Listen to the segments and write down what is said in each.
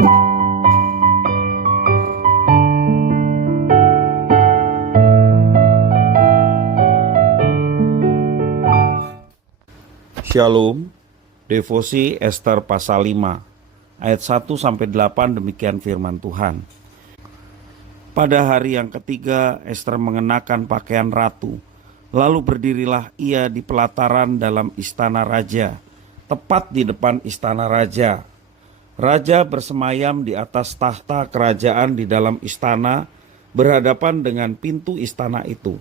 Shalom, Devosi Ester pasal 5, ayat 1-8 demikian firman Tuhan. Pada hari yang ketiga, Ester mengenakan pakaian ratu. Lalu berdirilah ia di pelataran dalam istana raja, tepat di depan istana raja. Raja bersemayam di atas tahta kerajaan di dalam istana, berhadapan dengan pintu istana itu.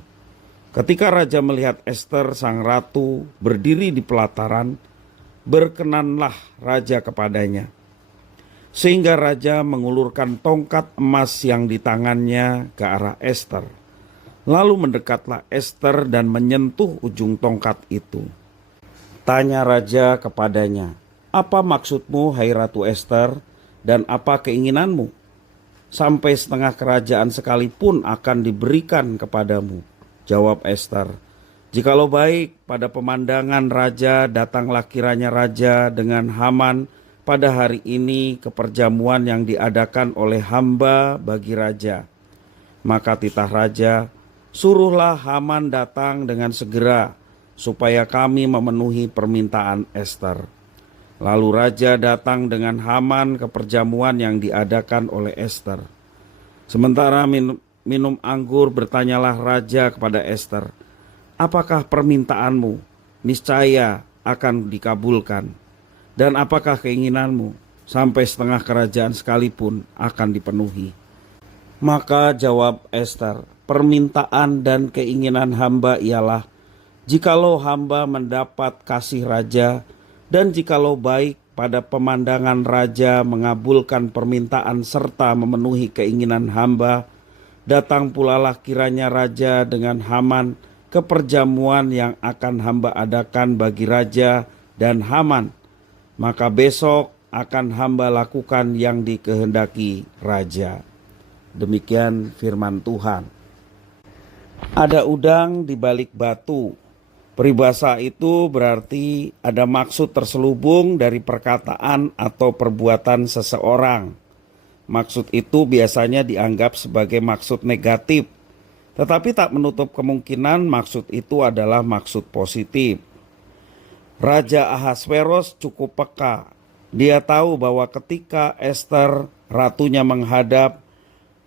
Ketika raja melihat Ester sang ratu berdiri di pelataran, berkenanlah raja kepadanya. Sehingga raja mengulurkan tongkat emas yang di tangannya ke arah Ester. Lalu mendekatlah Ester dan menyentuh ujung tongkat itu. Tanya raja kepadanya, "Apa maksudmu, hai Ratu Ester, dan apa keinginanmu? Sampai setengah kerajaan sekalipun akan diberikan kepadamu." Jawab Ester, "Jikalau baik pada pemandangan raja, datanglah kiranya raja dengan Haman pada hari ini ke perjamuan yang diadakan oleh hamba bagi raja." Maka titah raja, "Suruhlah Haman datang dengan segera, supaya kami memenuhi permintaan Ester." Lalu raja datang dengan Haman ke perjamuan yang diadakan oleh Ester. Sementara minum anggur, bertanyalah raja kepada Ester, "Apakah permintaanmu? Niscaya akan dikabulkan. Dan apakah keinginanmu? Sampai setengah kerajaan sekalipun akan dipenuhi." Maka jawab Ester, "Permintaan dan keinginan hamba ialah, jikalau hamba mendapat kasih raja, dan jikalau baik pada pemandangan raja mengabulkan permintaan serta memenuhi keinginan hamba, datang pulalah kiranya raja dengan Haman ke perjamuan yang akan hamba adakan bagi raja dan Haman. Maka besok akan hamba lakukan yang dikehendaki raja." Demikian firman Tuhan. Ada udang di balik batu. Peribahasa itu berarti ada maksud terselubung dari perkataan atau perbuatan seseorang. Maksud itu biasanya dianggap sebagai maksud negatif, tetapi tak menutup kemungkinan maksud itu adalah maksud positif. Raja Ahasveros cukup peka. Dia tahu bahwa ketika Ester ratunya menghadap,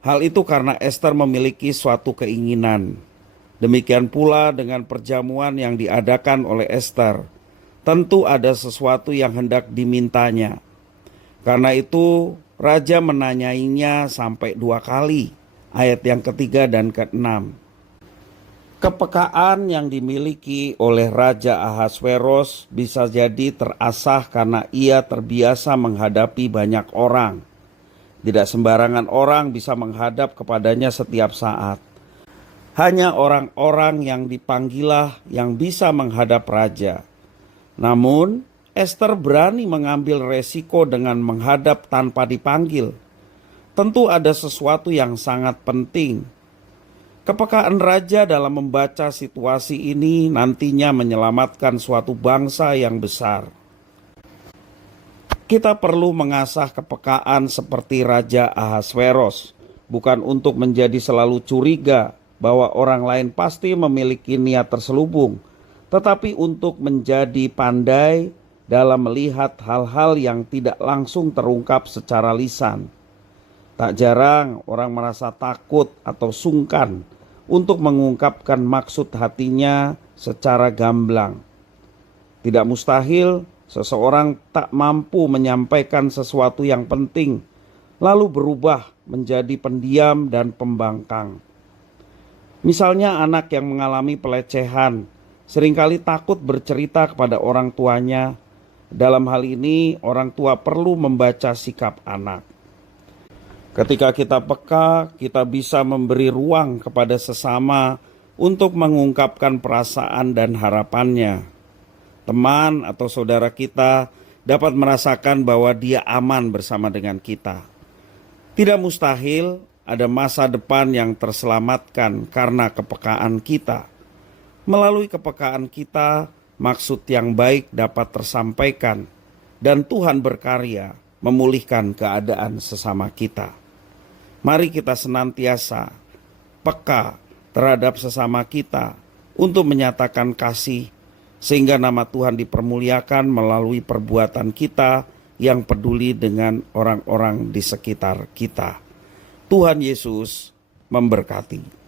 hal itu karena Ester memiliki suatu keinginan. Demikian pula dengan perjamuan yang diadakan oleh Ester. Tentu ada sesuatu yang hendak dimintanya. Karena itu raja menanyainya sampai 2 kali, ayat yang ketiga dan ke-6. Kepekaan yang dimiliki oleh Raja Ahasveros bisa jadi terasah karena ia terbiasa menghadapi banyak orang. Tidak sembarangan orang bisa menghadap kepadanya setiap saat. Hanya orang-orang yang dipanggilah yang bisa menghadap raja. Namun Ester berani mengambil resiko dengan menghadap tanpa dipanggil. Tentu ada sesuatu yang sangat penting. Kepekaan raja dalam membaca situasi ini nantinya menyelamatkan suatu bangsa yang besar. Kita perlu mengasah kepekaan seperti Raja Ahasveros, bukan untuk menjadi selalu curiga bahwa orang lain pasti memiliki niat terselubung, tetapi untuk menjadi pandai dalam melihat hal-hal yang tidak langsung terungkap secara lisan. Tak jarang orang merasa takut atau sungkan untuk mengungkapkan maksud hatinya secara gamblang. Tidak mustahil seseorang tak mampu menyampaikan sesuatu yang penting, lalu berubah menjadi pendiam dan pembangkang. Misalnya anak yang mengalami pelecehan, seringkali takut bercerita kepada orang tuanya. Dalam hal ini, orang tua perlu membaca sikap anak. Ketika kita peka, kita bisa memberi ruang kepada sesama untuk mengungkapkan perasaan dan harapannya. Teman atau saudara kita dapat merasakan bahwa dia aman bersama dengan kita. Tidak mustahil ada masa depan yang terselamatkan karena kepekaan kita. Melalui kepekaan kita, maksud yang baik dapat tersampaikan dan Tuhan berkarya memulihkan keadaan sesama kita. Mari kita senantiasa peka terhadap sesama kita untuk menyatakan kasih, sehingga nama Tuhan dipermuliakan melalui perbuatan kita yang peduli dengan orang-orang di sekitar kita. Tuhan Yesus memberkati.